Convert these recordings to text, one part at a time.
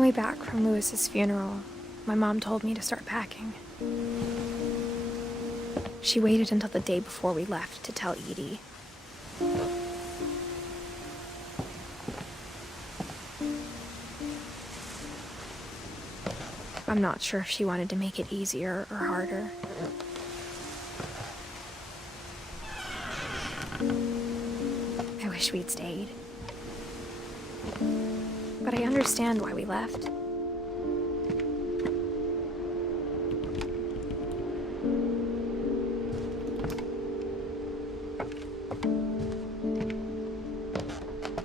the way back from Lewis's funeral, my mom told me to start packing. She waited until the day before we left to tell Edie. I'm not sure if she wanted to make it easier or harder. I wish we'd stayed. But I understand why we left.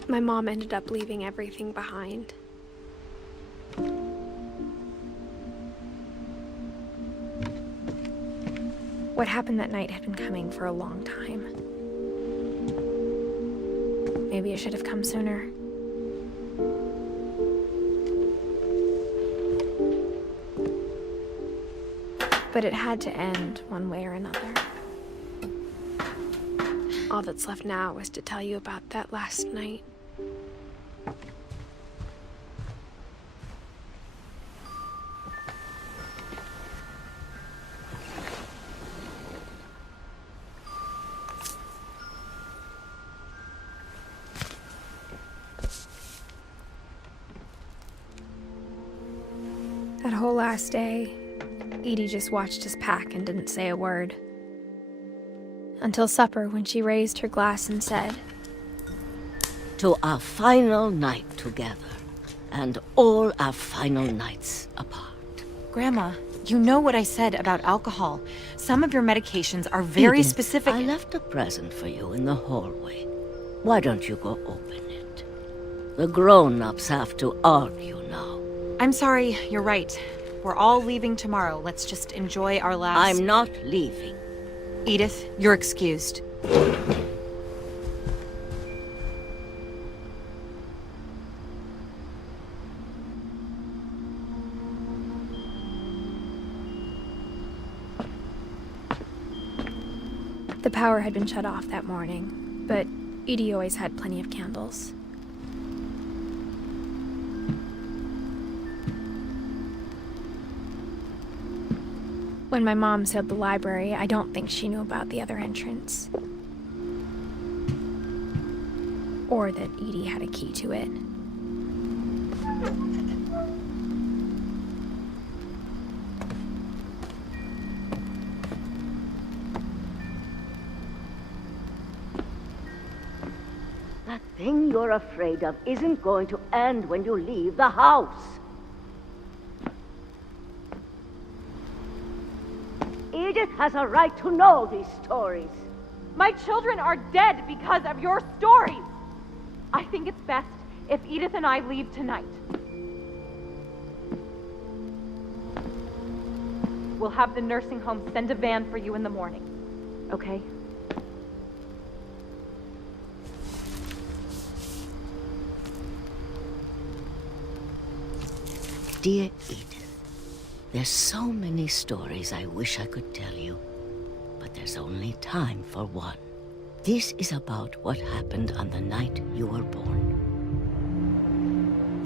My mom ended up leaving everything behind. What happened that night had been coming for a long time. Maybe it should have come sooner. But it had to end one way or another. All that's left now is to tell you about that last night. That whole last day, Edie just watched us pack and didn't say a word. Until supper, when she raised her glass and said, "To our final night together, and all our final nights apart." Grandma, you know what I said about alcohol. Some of your medications are very Edith, specific. I left a present for you in the hallway. Why don't you go open it? The grown-ups have to argue now. I'm sorry, you're right. We're all leaving tomorrow. Let's just enjoy our last... I'm not leaving. Edith, you're excused. The power had been shut off that morning, but Edie always had plenty of candles. When my mom said the library, I don't think she knew about the other entrance. Or that Edie had a key to it. That thing you're afraid of isn't going to end when you leave the house. Edith has a right to know these stories. My children are dead because of your stories. I think it's best if Edith and I leave tonight. We'll have the nursing home send a van for you in the morning, okay? Dear Edith, there's so many stories I wish I could tell you, but there's only time for one. This is about what happened on the night you were born.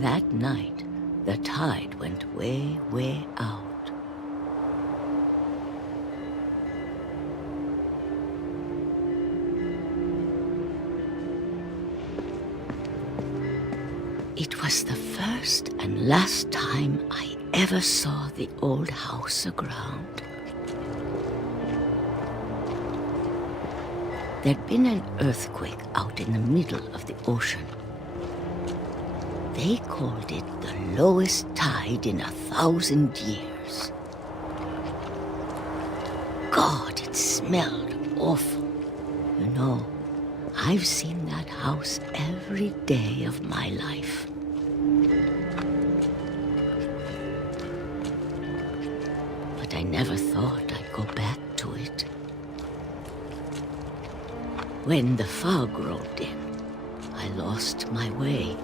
That night, the tide went way, way out. It was the first and last time I ever saw the old house aground. There'd been an earthquake out in the middle of the ocean. They called it the lowest tide in 1,000 years. God, it smelled awful. You know, I've seen that house every day of my life. But I never thought I'd go back to it. When the fog rolled in, I lost my way.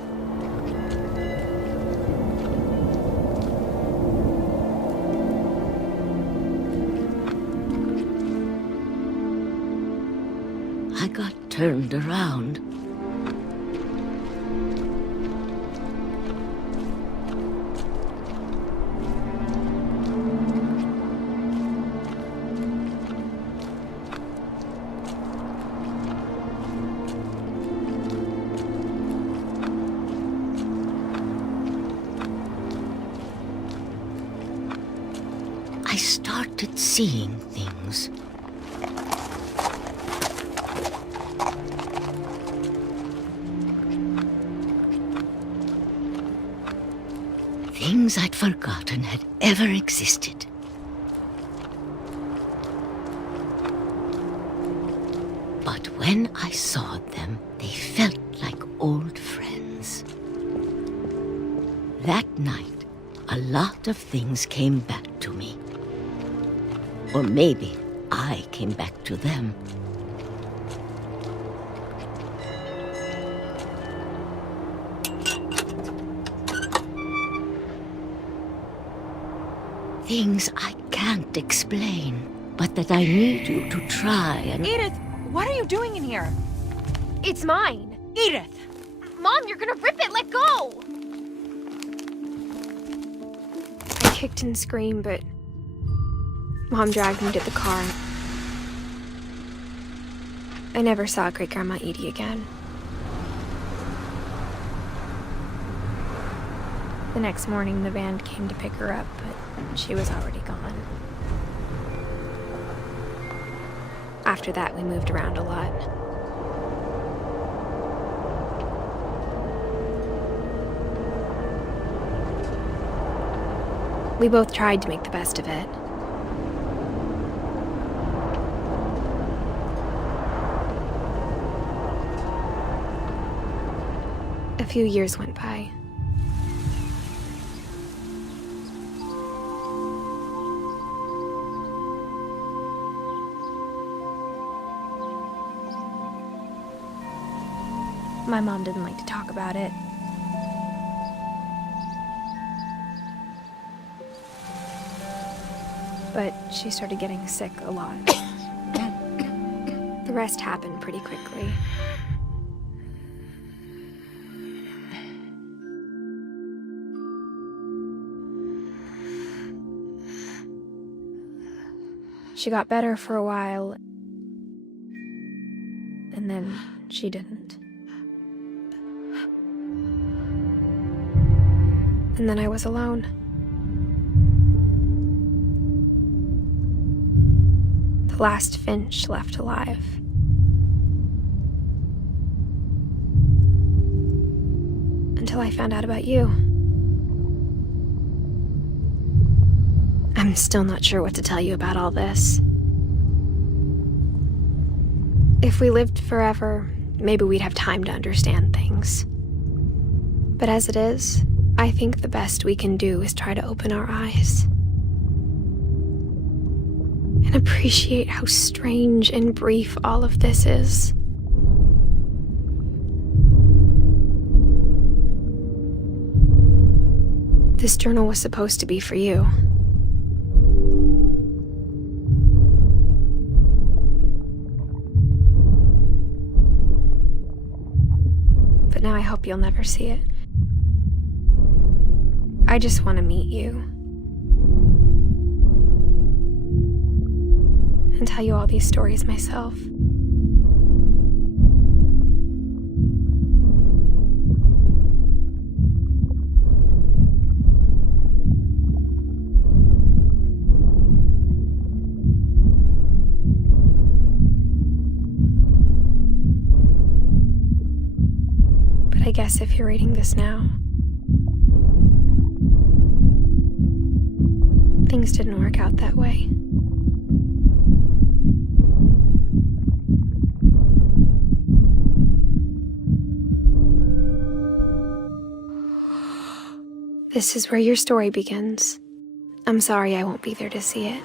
I got turned around. I started seeing things. Things I'd forgotten had ever existed. But when I saw them, they felt like old friends. That night, a lot of things came back to me. Or maybe I came back to them. Things I can't explain, but that I need you to try and... Edith, what are you doing in here? It's mine. Edith! Mom, you're gonna rip it! Let go! I kicked and screamed, but Mom dragged me to the car. I never saw Great-Grandma Edie again. The next morning, the van came to pick her up, but she was already gone. After that, we moved around a lot. We both tried to make the best of it. A few years went by. My mom didn't like to talk about it. But she started getting sick a lot. The rest happened pretty quickly. She got better for a while, and then she didn't. And then I was alone. The last Finch left alive. Until I found out about you. I'm still not sure what to tell you about all this. If we lived forever, maybe we'd have time to understand things. But as it is, I think the best we can do is try to open our eyes. And appreciate how strange and brief all of this is. This journal was supposed to be for you. But now I hope you'll never see it. I just want to meet you. And tell you all these stories myself. But I guess if you're reading this now, things didn't work out that way. This is where your story begins. I'm sorry I won't be there to see it.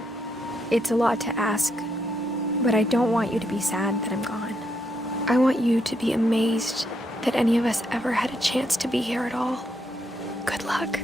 It's a lot to ask, but I don't want you to be sad that I'm gone. I want you to be amazed that any of us ever had a chance to be here at all. Good luck.